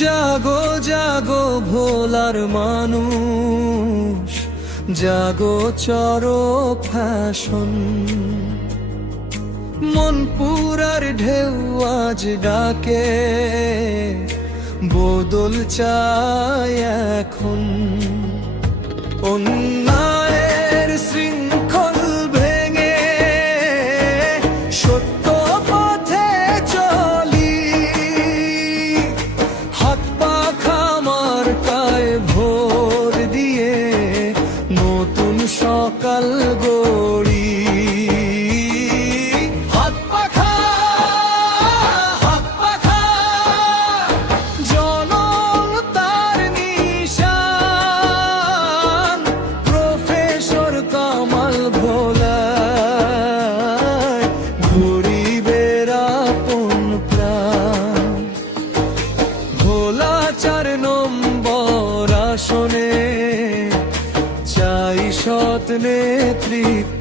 জাগো জাগো ভোলার মানুষ, জাগো চরো ফ্যাশন। মনপুরার ঢেউ আজ ডাকে, বদল চাই এখন। অন্যায়ের শৃঙ্খল ভেঙে সত্য পথে চলি, হাত পাখা মার্কায় ভোর দিয়ে নতুন সকাল গড়ি। ভোলা 4 নম্বর আসনে চাই সৎ নেতৃত্ব।